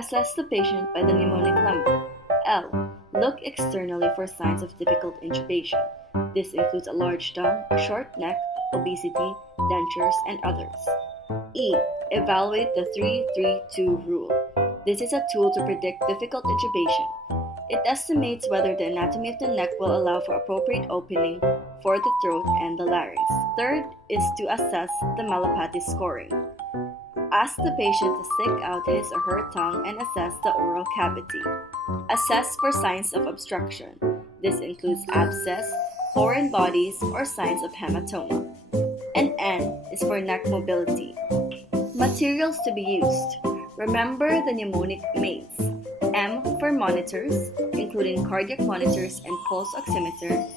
Assess the patient by the mnemonic number. L. Look externally for signs of difficult intubation. This includes a large tongue, a short neck, obesity, dentures, and others. E. Evaluate the 3-3-2 rule. This is a tool to predict difficult intubation. It estimates whether the anatomy of the neck will allow for appropriate opening for the throat and the larynx. Third is to assess the Malapati scoring. Ask the patient to stick out his or her tongue and assess the oral cavity. Assess for signs of obstruction. This includes abscess, foreign bodies, or signs of hematoma. And N is for neck mobility. Materials to be used. Remember the mnemonic mains. M for monitors, including cardiac monitors and pulse oximeter.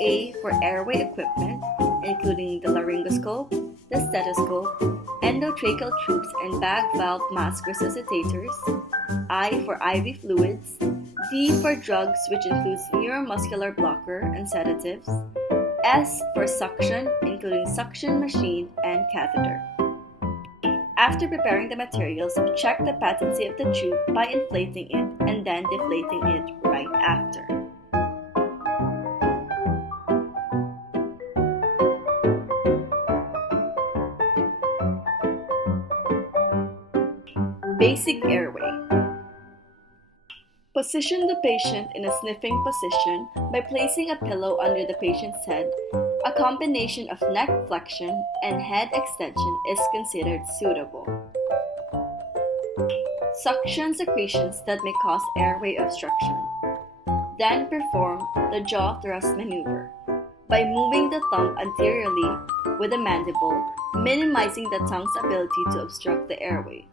A for airway equipment, including the laryngoscope, the stethoscope, endotracheal tubes and bag valve mask resuscitators. I for IV fluids. D for drugs, which includes neuromuscular blocker and sedatives. S for suction, including suction machine and catheter. After preparing the materials, check the patency of the tube by inflating it and then deflating it right after. Basic airway. Position the patient in a sniffing position by placing a pillow under the patient's head. A combination of neck flexion and head extension is considered suitable. Suction secretions that may cause airway obstruction. Then perform the jaw thrust maneuver by moving the thumb anteriorly with the mandible, minimizing the tongue's ability to obstruct the airway.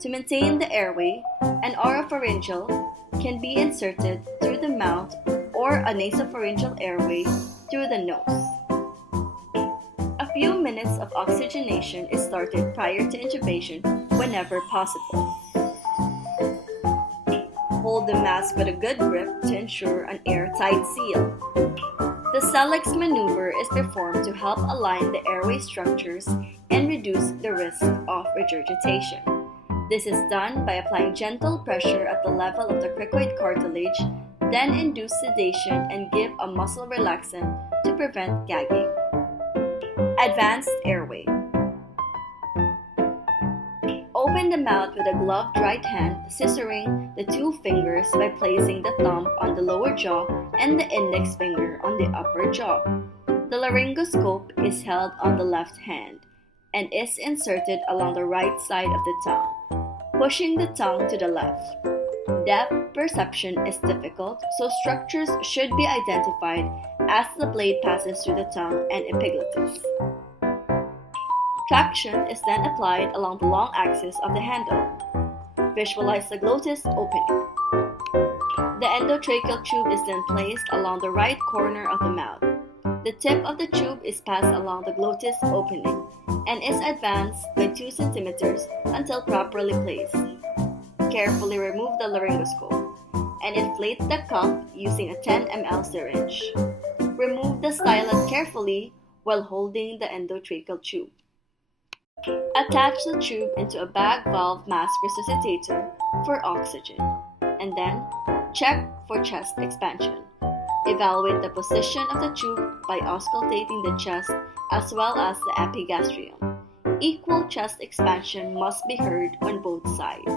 To maintain the airway, an oropharyngeal can be inserted through the mouth or a nasopharyngeal airway through the nose. A few minutes of oxygenation is started prior to intubation whenever possible. Hold the mask with a good grip to ensure an airtight seal. The Sellex maneuver is performed to help align the airway structures and reduce the risk of regurgitation. This is done by applying gentle pressure at the level of the cricoid cartilage, then induce sedation and give a muscle relaxant to prevent gagging. Advanced airway. Open the mouth with a gloved right hand, scissoring the two fingers by placing the thumb on the lower jaw and the index finger on the upper jaw. The laryngoscope is held on the left hand and is inserted along the right side of the tongue, pushing the tongue to the left. Depth perception is difficult, so structures should be identified as the blade passes through the tongue and epiglottis. Traction is then applied along the long axis of the handle. Visualize the glottis opening. The endotracheal tube is then placed along the right corner of the mouth. The tip of the tube is passed along the glottis opening and is advanced by 2 cm until properly placed. Carefully remove the laryngoscope and inflate the cuff using a 10 ml syringe. Remove the stylet carefully while holding the endotracheal tube. Attach the tube into a bag valve mask resuscitator for oxygen, and then check for chest expansion. Evaluate the position of the tube by auscultating the chest as well as the epigastrium. Equal chest expansion must be heard on both sides.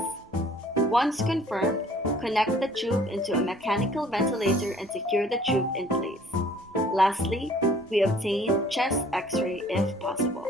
Once confirmed, connect the tube into a mechanical ventilator and secure the tube in place. Lastly, we obtain chest X-ray if possible.